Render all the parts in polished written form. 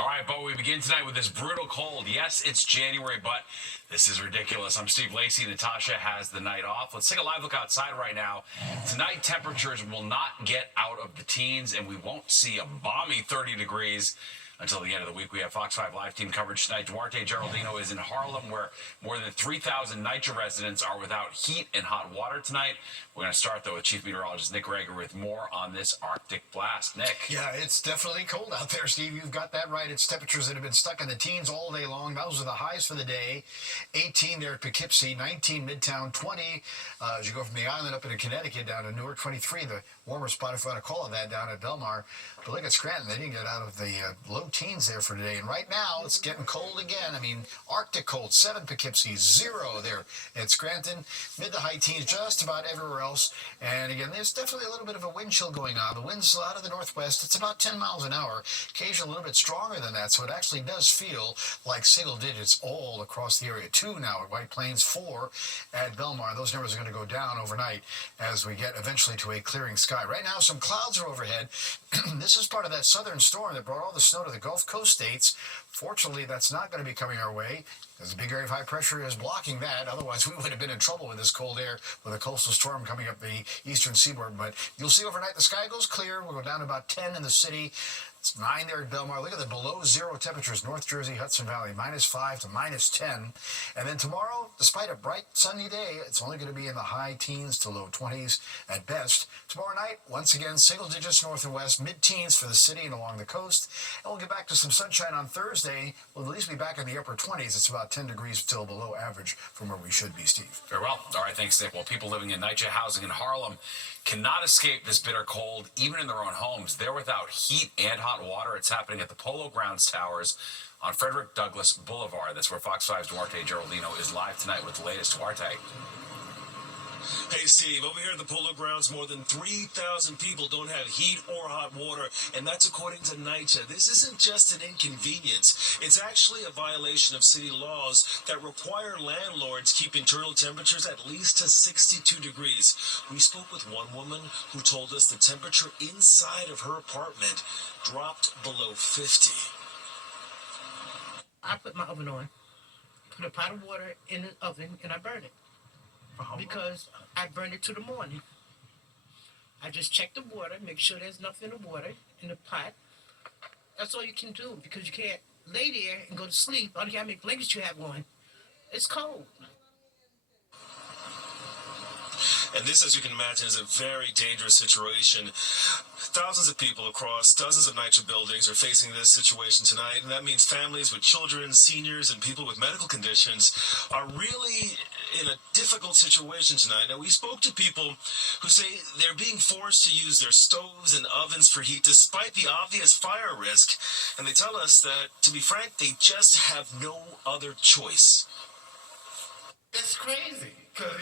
All right, but we begin tonight with this brutal cold. Yes, it's January, but this is ridiculous. I'm Steve Lacey. Natasha has the night off. Let's take a live look outside right now. Tonight, temperatures will not get out of the teens, and we won't see a balmy 30 degrees until the end of the week. We have Fox 5 live team coverage tonight. Duarte Geraldino is in Harlem, where more than 3,000 NYCHA residents are without heat and hot water tonight. We're going to start, though, with Chief Meteorologist Nick Greger with more on this Arctic blast. Nick. Yeah, it's definitely cold out there, Steve. You've got that right. It's temperatures that have been stuck in the teens all day long. Those are the highs for the day. 18 there at Poughkeepsie, 19 Midtown, 20 as you go from the island up into Connecticut down to Newark, 23, the warmer spot, if you want to call it that, down at Belmar. But look at Scranton. They didn't get out of the low teens there for today. And right now, it's getting cold again. I mean, Arctic cold, 7 Poughkeepsie, 0 there at Scranton. Mid to high teens just about everywhere else. And again, there's definitely a little bit of a wind chill going on. The wind's out of the northwest. It's about 10 miles an hour, occasionally a little bit stronger than that. So it actually does feel like single digits all across the area. 2 now at White Plains, 4 at Belmar. Those numbers are going to go down overnight as we get eventually to a clearing sky. Right now, some clouds are overhead. This is part of that southern storm that brought all the snow to the Gulf Coast states. Fortunately, that's not going to be coming our way, because a big area of high pressure is blocking that. Otherwise, we would have been in trouble with this cold air with a coastal storm coming up the eastern seaboard. But you'll see overnight the sky goes clear. We'll go down to about 10 in the city. It's 9 there at Belmar. Look at the below zero temperatures. North Jersey, Hudson Valley, -5 to -10. And then tomorrow, despite a bright sunny day, it's only going to be in the high teens to low 20s at best. Tomorrow night, once again, single digits north and west, mid-teens for the city and along the coast. And we'll get back to some sunshine on Thursday. We'll at least be back in the upper 20s. It's about 10 degrees still below average from where we should be, Steve. Very well. All right, thanks, Nick. Well, people living in NYCHA housing in Harlem cannot escape this bitter cold, even in their own homes. They're without heat and hot water. It's happening at the Polo Grounds Towers on Frederick Douglass Boulevard. That's where Fox 5's Duarte Geraldino is live tonight with the latest. Duarte. Hey, Steve, over here at the Polo Grounds, more than 3,000 people don't have heat or hot water, and that's according to NYCHA. This isn't just an inconvenience. It's actually a violation of city laws that require landlords keep internal temperatures at least to 62 degrees. We spoke with one woman who told us the temperature inside of her apartment dropped below 50. I put my oven on, put a pot of water in the oven, and I burn it. Because I burn it to the morning. I just check the water, make sure there's nothing in the water, in the pot. That's all you can do, because you can't lay there and go to sleep. All you gotta make blankets you have on. It's cold. And this, as you can imagine, is a very dangerous situation. Thousands of people across dozens of NYCHA buildings are facing this situation tonight, and that means families with children, seniors, and people with medical conditions are really in a difficult situation tonight. Now, we spoke to people who say they're being forced to use their stoves and ovens for heat despite the obvious fire risk, and they tell us that, to be frank, they just have no other choice. It's crazy, because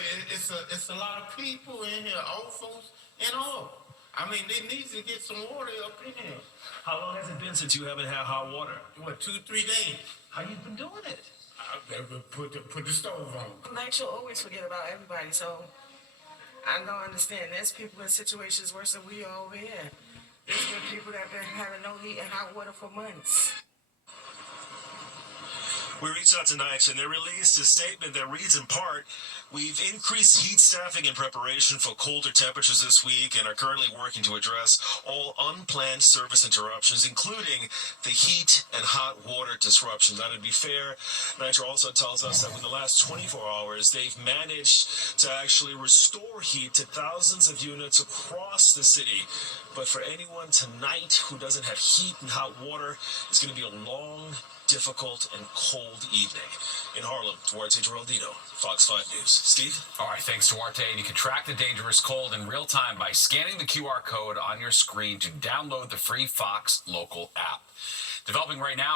it's a lot of people in here, old folks and all. I mean, they need to get some water up in here. How long has it been since you haven't had hot water? What, 2-3 days? How you been doing it? I put the stove on. NYCHA always forget about everybody, so I don't understand. There's people in situations worse than we are over here. There's been people that have been having no heat and hot water for months. We reached out to NYCHA, and they released a statement that reads in part, "We've increased heat staffing in preparation for colder temperatures this week and are currently working to address all unplanned service interruptions, including the heat and hot water disruptions." Now, to be fair, NYCHA also tells us that in the last 24 hours, they've managed to actually restore heat to thousands of units across the city. But for anyone tonight who doesn't have heat and hot water, it's going to be a long, difficult, and cold evening. In Harlem, Duarte Geraldino, Fox 5 News. Steve? All right, thanks, Duarte. And you can track the dangerous cold in real time by scanning the QR code on your screen to download the free Fox Local app. Developing right now.